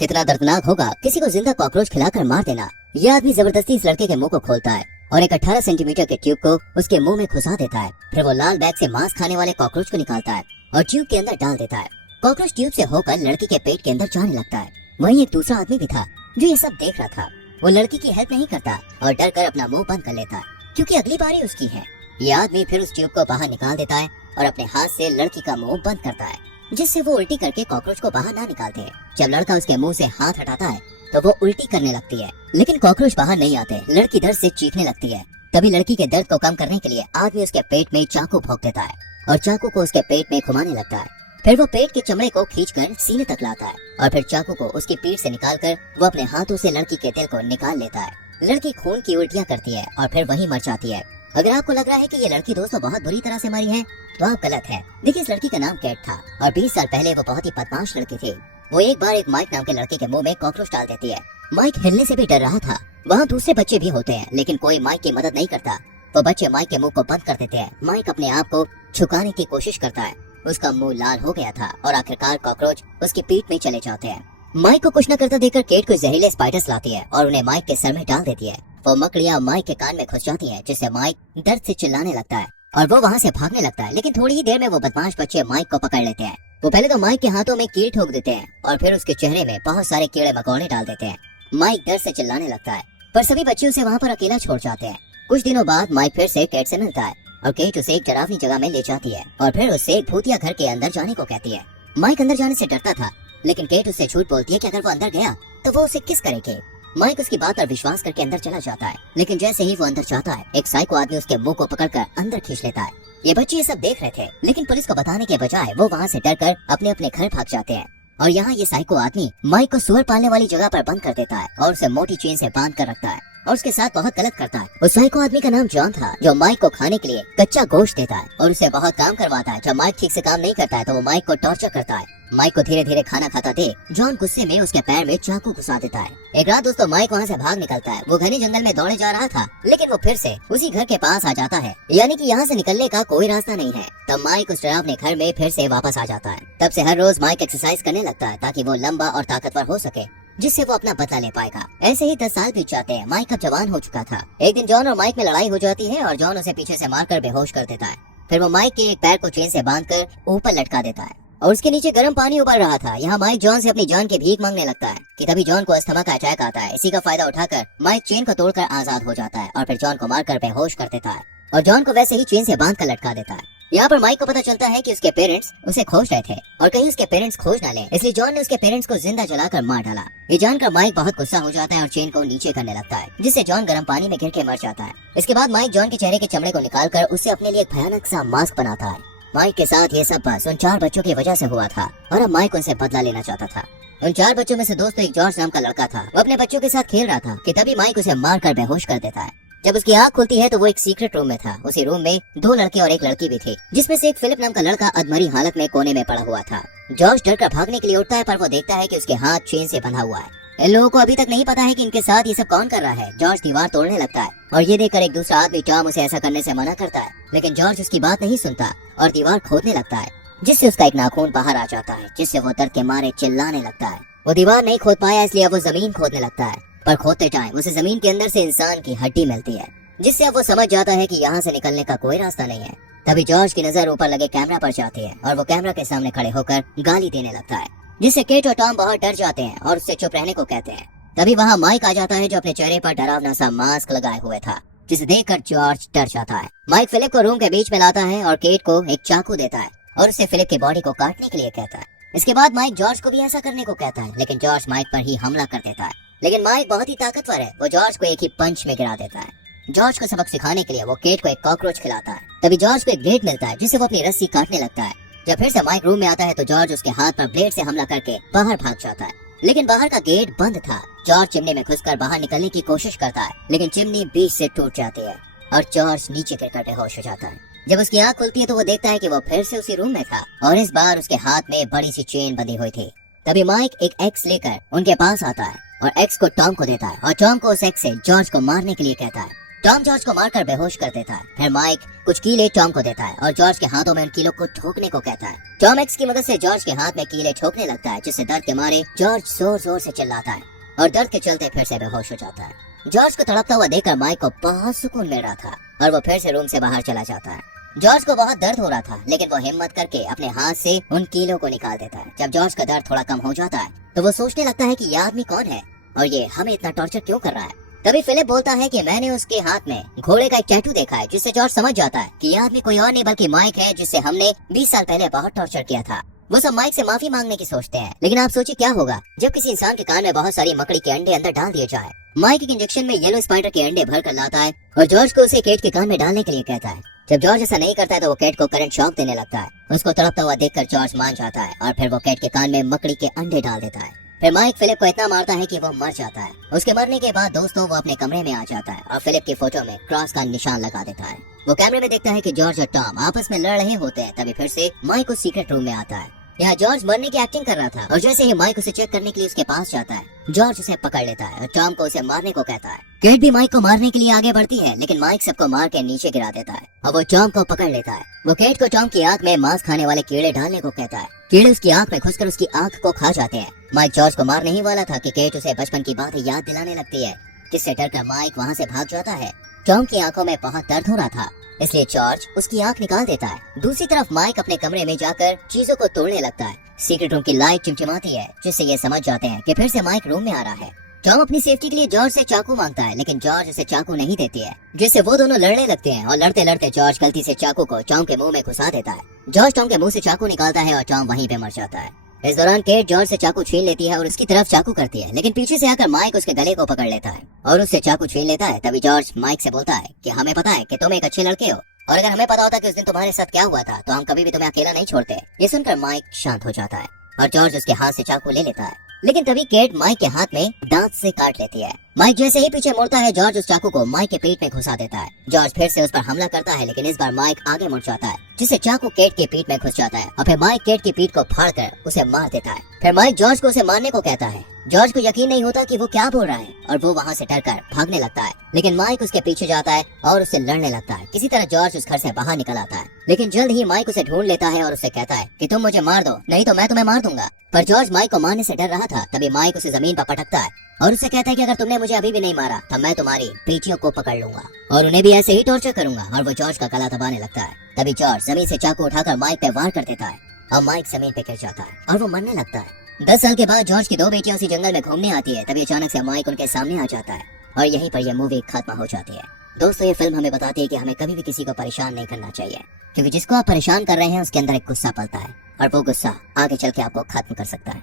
कितना दर्दनाक होगा किसी को जिंदा कॉकरोच खिलाकर मार देना। यह आदमी जबरदस्ती इस लड़के के मुंह को खोलता है और एक 18 सेंटीमीटर के ट्यूब को उसके मुंह में घुसा देता है। फिर वो लाल बैग से मांस खाने वाले कॉकरोच को निकालता है और ट्यूब के अंदर डाल देता है। कॉकरोच ट्यूब से होकर लड़की के पेट के अंदर जाने लगता है। वहीं एक दूसरा आदमी भी था जो ये सब देख रहा था। वो लड़की की हेल्प नहीं करता और डर कर अपना मुंह बंद कर लेता है क्योंकि अगली बारी उसकी है। ये आदमी फिर उस ट्यूब को बाहर निकाल देता है और अपने हाथ से लड़की का मुंह बंद करता है जिससे वो उल्टी करके कॉकरोच को बाहर ना निकालते। जब लड़का उसके मुंह से हाथ हटाता है तो वो उल्टी करने लगती है, लेकिन कॉकरोच बाहर नहीं आते। लड़की दर्द से चीखने लगती है। तभी लड़की के दर्द को कम करने के लिए आदमी उसके पेट में चाकू भोंक देता है और चाकू को उसके पेट में घुमाने लगता है। फिर वो पेट के चमड़े को खींचकर सीने तक लाता है और फिर चाकू को उसकी पीठ से निकालकर वो अपने हाथों से लड़की के दिल को निकाल लेता है। लड़की खून की उल्टियां करती है और फिर वहीं मर जाती है। अगर आपको लग रहा है कि ये लड़की दोस्तों बहुत बुरी तरह से मरी है तो आप गलत है। देखिए, इस लड़की का नाम कैट था और 20 साल पहले वो बहुत ही बदमाश लड़की थी। वो एक बार एक माइक नाम के लड़के के मुंह में कॉकरोच डाल देती है। माइक हिलने से भी डर रहा था। वहाँ दूसरे बच्चे भी होते हैं लेकिन कोई माइक की मदद नहीं करता। वो बच्चे माइक के मुंह को बंद कर देते हैं। माइक अपने आप को छुपाने की कोशिश करता है। उसका मुंह लाल हो गया था और आखिरकार कॉकरोच उसकी पीठ में चले जाते हैं। माइक को कुछ न करता देखकर केट को जहरीले स्पाइडर्स लाती है और उन्हें माइक के सर में डाल देती है। वो मकड़ियाँ माइक के कान में घुस जाती हैं जिससे माइक दर्द से चिल्लाने लगता है और वो वहाँ से भागने लगता है। लेकिन थोड़ी ही देर में वो बदमाश बच्चे माइक को पकड़ लेते हैं। वो पहले तो माइक के हाथों में कील ठोक देते हैं और फिर उसके चेहरे में बहुत सारे कीड़े मकोड़े डाल देते हैं। माइक दर्द से चिल्लाने लगता है पर सभी बच्चे उसे वहाँ पर अकेला छोड़ जाते हैं। कुछ दिनों बाद माइक फिर से केट से मिलता है और केट उसे एक डरावनी जगह में ले जाती है और फिर उससे एक भूतिया घर के अंदर जाने को कहती है। माइक अंदर जाने से डरता था लेकिन केट उससे झूठ बोलती है कि अगर वो अंदर गया तो वो उसे किस करेगी। माइक उसकी बात पर विश्वास करके अंदर चला जाता है, लेकिन जैसे ही वो अंदर जाता है एक साइको आदमी उसके मुंह को पकड़कर अंदर खींच लेता है। ये बच्चे ये सब देख रहे थे लेकिन पुलिस को बताने के बजाय वो वहाँ से डरकर अपने अपने घर भाग जाते हैं। और यहाँ ये साइको आदमी माइक को सुअर पालने वाली जगह पर बंद कर देता है और उसे मोटी चेन से बांध कर रखता है और उसके साथ बहुत गलत करता है। उस साइको आदमी का नाम जॉन था जो माइक को खाने के लिए कच्चा गोश्त देता है और उसे बहुत काम करवाता है। जब माइक ठीक से काम नहीं करता है तो वो माइक को टॉर्चर करता है। माइक को धीरे धीरे खाना खाता देख जॉन गुस्से में उसके पैर में चाकू घुसा देता है। एक रात दोस्तों माइक वहाँ से भाग निकलता है। वो घने जंगल में दौड़े जा रहा था लेकिन वो फिर से उसी घर के पास आ जाता है, यानी कि यहाँ से निकलने का कोई रास्ता नहीं है। तब माइक उस डरावने घर में फिर से वापस आ जाता है। तब से हर रोज माइक एक्सरसाइज करने लगता है ताकि वो लंबा और ताकतवर हो सके जिससे वो अपना बदला ले पाएगा। ऐसे ही 10 साल बीत जाते हैं। माइक अब जवान हो चुका था। एक दिन जॉन और माइक में लड़ाई हो जाती है और जॉन उसे पीछे से मारकर बेहोश कर देता है। फिर वो माइक के एक पैर को चेन से बांधकर ऊपर लटका देता है और उसके नीचे गर्म पानी उबल रहा था। यहाँ माइक जॉन से अपनी जान की भीख मांगने लगता है कि तभी जॉन को अस्थमा का अटैक आता है। इसी का फायदा उठाकर माइक चेन को तोड़कर आजाद हो जाता है और फिर जॉन को मारकर बेहोश कर देता है और जॉन को वैसे ही चेन से बांध कर लटका देता है। यहाँ पर माइक को पता चलता है कि उसके पेरेंट्स उसे खोज रहे थे और कहीं उसके पेरेंट्स खोज ना ले, इसलिए जॉन ने उसके पेरेंट्स को जिंदा जलाकर मार डाला। ये जानकर माइक बहुत गुस्सा हो जाता है और चेन को नीचे करने लगता है जिससे जॉन गर्म पानी में गिर के मर जाता है। इसके बाद माइक जॉन के चेहरे के चमड़े को निकालकर उससे अपने लिए एक भयानक सा मास्क बनाता है। माइक के साथ ये सब बस उन 4 बच्चों की वजह से हुआ था और अब माइक उनसे बदला लेना चाहता था। उन 4 बच्चों में से दोस्तों एक जॉर्ज नाम का लड़का था। वो अपने बच्चों के साथ खेल रहा था कि तभी माइक उसे मार कर बेहोश कर देता है। जब उसकी आँख खुलती है तो वो एक सीक्रेट रूम में था। उसी रूम में 2 लड़के और एक लड़की भी थी जिसमें से एक फिलिप नाम का लड़का अधमरी हालत में कोने में पड़ा हुआ था। जॉर्ज डर कर भागने के लिए उठता है पर वो देखता है कि उसके हाथ चेन से बंधा हुआ है। इन लोगों को अभी तक नहीं पता है कि इनके साथ ये सब कौन कर रहा है। जॉर्ज दीवार तोड़ने लगता है और ये देखकर एक दूसरा आदमी टॉम उसे ऐसा करने से मना करता है, लेकिन जॉर्ज उसकी बात नहीं सुनता और दीवार खोदने लगता है जिससे उसका एक नाखून बाहर आ जाता है जिससे वो दर्द के मारे चिल्लाने लगता है। वो दीवार नहीं खोद पाया इसलिए वो जमीन खोदने लगता है पर खोदते टाइम उसे जमीन के अंदर से इंसान की हड्डी मिलती है जिससे अब वो समझ जाता है कि यहाँ से निकलने का कोई रास्ता नहीं है। तभी जॉर्ज की नजर ऊपर लगे कैमरा पर जाती है और वो कैमरा के सामने खड़े होकर गाली देने लगता है जिससे केट और टॉम बहुत डर जाते हैं और उससे चुप रहने को कहते हैं। तभी वहाँ माइक आ जाता है जो अपने चेहरे पर डरावना सा मास्क लगाए हुए था जिसे देखकर जॉर्ज डर जाता है। माइक फिलिप को रूम के बीच में लाता है और केट को एक चाकू देता है और उससे फिलिप की बॉडी को काटने के लिए कहता है। इसके बाद माइक जॉर्ज को भी ऐसा करने को कहता है लेकिन जॉर्ज माइक पर ही हमला कर देता है। लेकिन माइक बहुत ही ताकतवर है, वो जॉर्ज को एक ही पंच में गिरा देता है। जॉर्ज को सबक सिखाने के लिए वो केट को एक कॉकरोच खिलाता है। तभी जॉर्ज को एक ब्लेड मिलता है जिससे वो अपनी रस्सी काटने लगता है। जब फिर से माइक रूम में आता है तो जॉर्ज उसके हाथ पर ब्लेड से हमला करके बाहर भाग जाता है, लेकिन बाहर का गेट बंद था। जॉर्ज चिमनी में घुसकर बाहर निकलने की कोशिश करता है लेकिन चिमनी बीच से टूट जाती है और जॉर्ज नीचे गिरकर बेहोश हो जाता है। जब उसकी आँख खुलती है तो वो देखता है कि वो फिर से उसी रूम में था और इस बार उसके हाथ में बड़ी सी चेन बंधी हुई थी। तभी माइक एक एक्स लेकर उनके पास आता है और एक्स को टॉम को देता है और टॉम को उस एक्स से जॉर्ज को मारने के लिए कहता है। टॉम जॉर्ज को मारकर बेहोश कर देता है। फिर माइक कुछ कीले टॉम को देता है और जॉर्ज के हाथों में उन कीलों को ठोकने को कहता है। टॉम एक्स की मदद से जॉर्ज के हाथ में कीले ठोकने लगता है, जिससे दर्द के मारे जॉर्ज जोर जोर से चिल्लाता है और दर्द के चलते फिर से बेहोश हो जाता है। जॉर्ज को तड़पता हुआ देखकर माइक को बहुत सुकून मिल रहा था और वो फिर से रूम से बाहर चला जाता है। जॉर्ज को बहुत दर्द हो रहा था, लेकिन वो हिम्मत करके अपने हाथ से उन कीलों को निकाल देता है। जब जॉर्ज का दर्द थोड़ा कम हो जाता है तो वो सोचने लगता है कि यह आदमी कौन है और ये हमें इतना टॉर्चर क्यों कर रहा है। तभी फिलिप बोलता है कि मैंने उसके हाथ में घोड़े का एक टैटू देखा है, जिससे जॉर्ज समझ जाता है कि यह आदमी कोई और नहीं बल्कि माइक है, जिससे हमने 20 साल पहले बहुत टॉर्चर किया था। वो सब माइक से माफी मांगने की सोचते हैं, लेकिन आप सोचिए क्या होगा जब किसी इंसान के कान में बहुत सारी मकड़ी के अंडे अंदर डाल दिए जाए। माइक एक इंजेक्शन में येलो स्पाइडर के अंडे भर कर लाता है और जॉर्ज को उसे केट के कान में डालने के लिए कहता है। जब जॉर्ज ऐसा नहीं करता है तो वो केट को करंट शॉक देने लगता है। उसको तड़पता हुआ देखकर जॉर्ज मान जाता है और फिर वो केट के कान में मकड़ी के अंडे डाल देता है। फिर माइक फिलिप को इतना मारता है कि वो मर जाता है। उसके मरने के बाद दोस्तों वो अपने कमरे में आ जाता है और फिलिप की फोटो में क्रॉस का निशान लगा देता है। वो कैमरे में देखता है कि जॉर्ज और टॉम आपस में लड़ रहे होते हैं। तभी फिर से माइक उस सीक्रेट रूम में आता है। यहाँ जॉर्ज मरने की एक्टिंग कर रहा था और जैसे ही माइक उसे चेक करने के लिए उसके पास जाता है, जॉर्ज उसे पकड़ लेता है और टॉम को उसे मारने को कहता है। केट भी माइक को मारने के लिए आगे बढ़ती है, लेकिन माइक सबको मार के नीचे गिरा देता है और वो टॉम को पकड़ लेता है। वो केट को टॉम की आंख में मांस खाने वाले कीड़े डालने को कहता है। कीड़े उसकी आंख में घुसकर उसकी आंख को खा जाते हैं। माइक जॉर्ज को मारने ही वाला था कि केट उसे बचपन की बातें याद दिलाने लगती है, जिससे डरकर माइक वहाँ से भाग जाता है। टॉम की आंखों में बहुत दर्द हो रहा था, इसलिए जॉर्ज उसकी आंख निकाल देता है। दूसरी तरफ माइक अपने कमरे में जाकर चीजों को तोड़ने लगता है। सीक्रेट रूम की लाइट चिमचिमाती है, जिससे ये समझ जाते हैं कि फिर से माइक रूम में आ रहा है। टॉम अपनी सेफ्टी के लिए जॉर्ज से चाकू मांगता है, लेकिन जॉर्ज उसे चाकू नहीं देती है, जिससे वो दोनों लड़ने लगते हैं और लड़ते लड़ते जॉर्ज गलती से चाकू को टॉम के मुंह में घुसा देता है। जॉर्ज टॉम के मुंह से चाकू निकालता है और टॉम वहीं पे मर जाता है। इस दौरान केट जॉर्ज से चाकू छीन लेती है और उसकी तरफ चाकू करती है, लेकिन पीछे से आकर माइक उसके गले को पकड़ लेता है और उससे चाकू छीन लेता है। तभी जॉर्ज माइक से बोलता है कि हमें पता है कि तुम एक अच्छे लड़के हो और अगर हमें पता होता कि उस दिन तुम्हारे साथ क्या हुआ था तो हम कभी भी तुम्हें अकेला नहीं छोड़ते। ये सुनकर माइक शांत हो जाता है और जॉर्ज उसके हाथ से चाकू ले लेता है, लेकिन तभी केट माइक के हाथ में दांत से काट लेती है। माइक जैसे ही पीछे मुड़ता है, जॉर्ज उस चाकू को माइक के पेट में घुसा देता है। जॉर्ज फिर से उस पर हमला करता है, लेकिन इस बार माइक आगे मुड़ जाता है, जिससे चाकू केट के पीठ में घुस जाता है और फिर माइक केट की पीठ को फाड़कर उसे मार देता है। फिर माइक जॉर्ज को उसे मारने को कहता है। जॉर्ज को यकीन नहीं होता कि वो क्या बोल रहा है और वो वहाँ से डरकर भागने लगता है, लेकिन माइक उसके पीछे जाता है और उससे लड़ने लगता है। किसी तरह जॉर्ज उस घर से बाहर निकल आता है, लेकिन जल्द ही माइक उसे ढूंढ लेता है और उससे कहता है कि तुम मुझे मार दो, नहीं तो मैं तुम्हें मार दूंगा। पर जॉर्ज माइक को मारने से डर रहा था। तभी माइक उसे जमीन पर पटकता है और उससे कहता है कि अगर तुमने मुझे अभी भी नहीं मारा तो मैं तुम्हारी पीछियों को पकड़ लूंगा और उन्हें भी ऐसे ही टॉर्चर करूंगा। और वो जॉर्ज का गला दबाने लगता है। तभी जॉर्ज जमीन से चाकू उठाकर माइक पे वार कर देता है और माइक जमीन पे गिर जाता है और वो मरने लगता है। 10 साल के बाद जॉर्ज की 2 बेटियां उसी जंगल में घूमने आती है। तभी अचानक से माइक उनके सामने आ जाता है और यहीं पर यह मूवी खत्म हो जाती है। दोस्तों, ये फिल्म हमें बताती है कि हमें कभी भी किसी को परेशान नहीं करना चाहिए, क्योंकि जिसको आप परेशान कर रहे हैं उसके अंदर एक गुस्सा पलता है और वो गुस्सा आगे चल के आपको खत्म कर सकता है।